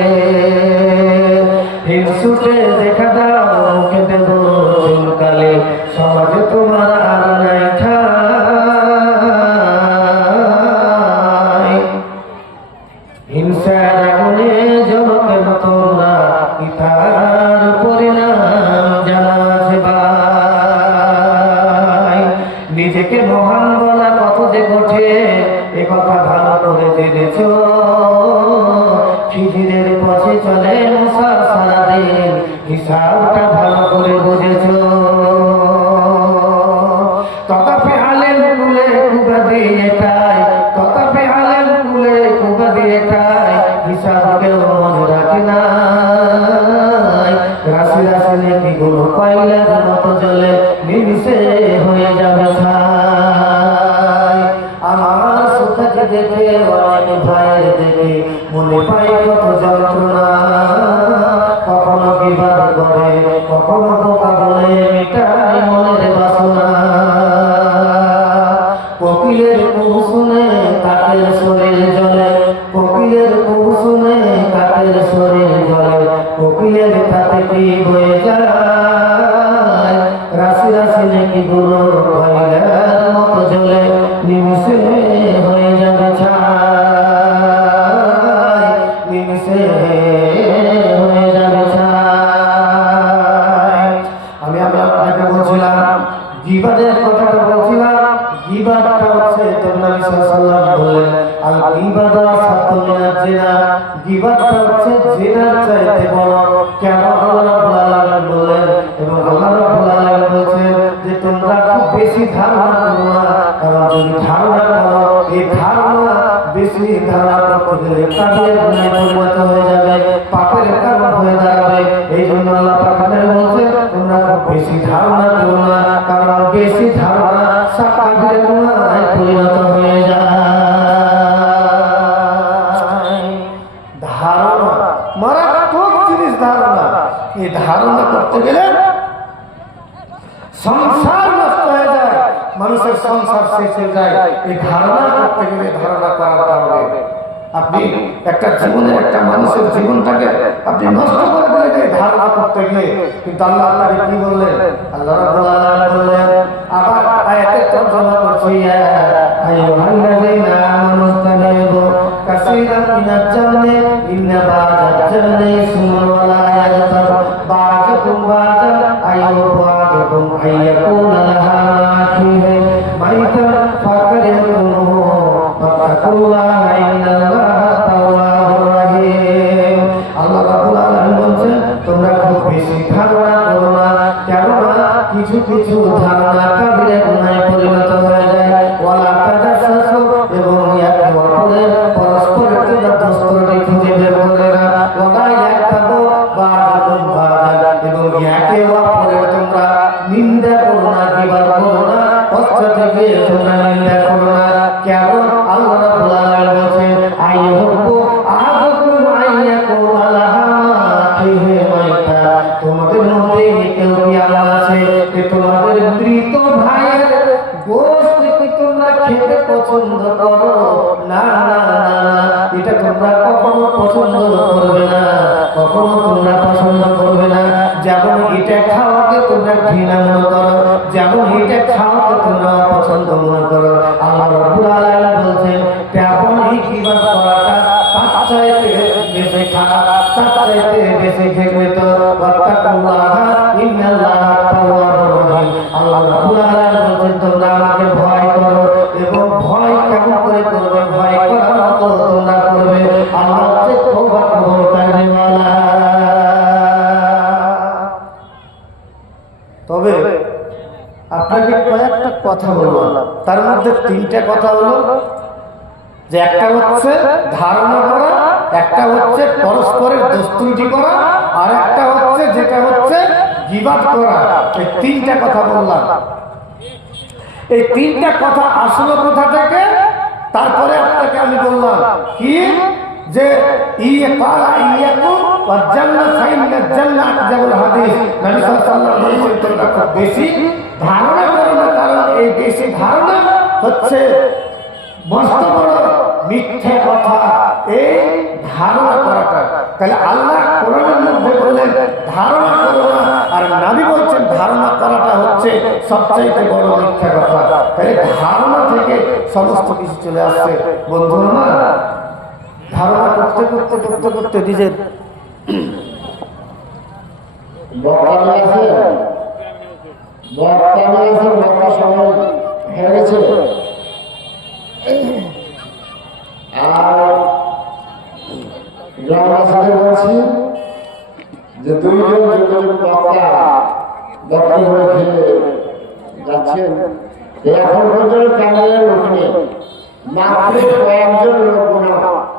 হিংসুটে দেখা দাও মুখে দেব চুলকালে, সমাজে তোমার আর নাই ঠাই। হিংসার আগুনে জ্বলো কেন তোমরা, ইতার পরিণাম জানাস ভাই। নিজেকে মহান বলা কত যে কঠে এ কথা ভালো করে জেনেছ, খিজিরের পথে চলে মুসা সারাদিন হিসাবটা ভালো করে বুঝেছ। তথাপি আলেম কুলে কুবা দিয়েটাই, তথাপি আলেম কুলে কুবা দিয়েটাই হিসাব কেউ মনে রাখে না, রাশি রাশি নেকি গুলো কয়লার মতো জ্বলে নিমিষে হয়ে যাবে ছাই। আমার সুখকে দেখে অনেক ভাইয়ের দেখে মনে পাই কত যন্ত্রণা, কখনো বিবাদ করে কখনো বোকা বলে মেটাই মনের বাসনা। কোকিলের কুহু শুনে কাকের শরীর জ্বলে, কোকিলের কুহু শুনে কাকের শরীর জ্বলে, কোকিলের তাতে কি হয়ে যায়, রাশি রাশি নেকি গুলো কয়লার মতো জ্বলে নিমিষে হয়ে যাবে ছাই, নিমিষে হয়ে যাবে ছাই। আমি আপনাকে বলছিলাম গীবাদের কথাটা বলছিলাম, গীবাদটা হচ্ছে নবী সাল্লাল্লাহু আলাইহি ওয়াসাল্লাম বললেন আল গীবাদু আসাদু মিনাজ জিনা, গীবাদটা হচ্ছে জিনার চাইতে বড়। কেন আল্লাহ রাব্বুল আলামিন বললেন, এবং আল্লাহ রাব্বুল আলামিন বলেছেন যে তোমরা খুব বেশি ধারণা করো না, কারণ যদি ধারণা করো এই ধারণা বেশি ধারণা করতে গেলে কাজের গুনাহে পরিণত হয়ে যাবে, পাপের কারণ হয়ে দাঁড়াবে। এই জন্য আল্লাহ পাক বলছেন তোমরা খুব বেশি ধারণা করো না, কারণ বেশি ধারণা সাকাবির গুনাহে পরিণত হয়ে যায়। ধারণা মারাত্মক জিনিস ধারণা, এই ধারণা করতে গেলে সংসার নষ্ট হয়ে যায়, মানুষের সংসার শেষ হয়ে যায়। এই ধারণা করতে গেলে ধারণা করার হবে। আপনি একটা জীবনের একটা মানুষের জীবনটাকে আপনি নষ্ট করে দিলেন এই ধারণা করতে গিয়ে, কিন্তু আল্লাহ তাআলা কি বললেন? আল্লাহ রাব্বুল আলামিন বললেন, আবার আয়াতে তর্জমা করছি, ইয়া আইয়ুহাল্লাযীনা আমানু ইসতানিবু কাসীরাম মিনাজ জান্নি ইন্না বা'দাজ জান্নি ইসমুন ওয়া লা ইয়াগতার بعد أيوفاكم أن يكون لها فيه ميتا فكرهتموه فاتقوا الله إن الله تواب رحيم আল্লাহ রাব্বুল আলামিন বলেন তোমরা খুব বেশি ধারণা করো না কেননা কিছু কিছু ধারণা কাবিরা গুনাহে পরিণত হয়ে যায় ওয়ালা তাজাসসু এবং একে অপরের পরস্পরের দোস্তি খুঁজে বের করে না ওয়ালা ইয়াকতাবু বা'দুকুম বা'দান এবং একে অপরের তোমরা নিন্দা করো না গীবত করো না পশ্চ থেকে তোমরা নিন্দা করো না কেন আল্লাহ রাব্বুল আলামিন বলেন আইয়ুহু আহাদুকুম আইয়াকুলা লাহা ফিহি মাইতা তোমাদের মধ্যে কেউ কি এমন আছে যে তোমাদের মৃত ভাইয়ের গোশত কি তোমরা খেতে পছন্দ করো না না না এটা তোমরা কখনো পছন্দ করবে না কখনো তোমরা পছন্দ করবে না যেমন এটা খাওয়াকে তোমরা ঘৃণা মনে করো যেমন এটা খাওয়াকে তোমরা পছন্দ মনে করো আল্লাহ রাব্বুল আলামিন বলেন তেমনই কিবাদ করাটা তার চাইতে বেশি খারাপ তার চাইতে বেশি ঘৃণিত ওয়াত্তাকুল্লাহ ইন্নাল্লাহা তাওয়াবুর রহিম আল্লাহ রাব্বুল আলামিন বলেন তোমরা আমাকে ভয় করো এবং ভয় কেমন করে করবে ভয় করার মতো তোমরা করবে আল্লাহ যে তওবা কবুল করনেওয়ালা তবে আপনাকে কয়েকটা কথা বললাম তার মধ্যে তিনটা কথা হলো যে একটা হচ্ছে ধারণা করা একটা হচ্ছে পরস্পরের দোস্তি করা আর একটা হচ্ছে যেটা হচ্ছে গীবত করা এই তিনটা কথা বললাম এই তিনটা কথা আসলো কোথা থেকে তারপরে আপনাকে আমি বললাম কি যে ইয়কালা ইয়াকুম ওয়া জান্নাত ফাইন্না জান্নাত জাবুল হাদিস নবী সাল্লাল্লাহু আলাইহি ওয়াসাল্লাম তোমরা খুব বেশি ধারণা করো না কারণ এই বেশি ধারণা হচ্ছে মস্ত বড় মিথ্যে কথা এই ধারণা করাটা তাহলে আল্লাহ কোরআনের মধ্যে বলেন ধারণা করো না আর নবী বলছেন ধারণা করাটা হচ্ছে সবচাইতে বড় মিথ্যা কথা তাহলে ধারণা থেকে সমস্ত কিছু চলে আসছে বন্ধুরা ধারণা করতে করতে করতে করতে নিজের আর গ্রামবাসীদের বলছি যে দুইজন যুবক বক্তা বক্তা হয়ে ফিরে যাচ্ছেন এখন পর্যন্ত প্যানেলের উঠে মাত্র কয়েকজন লোক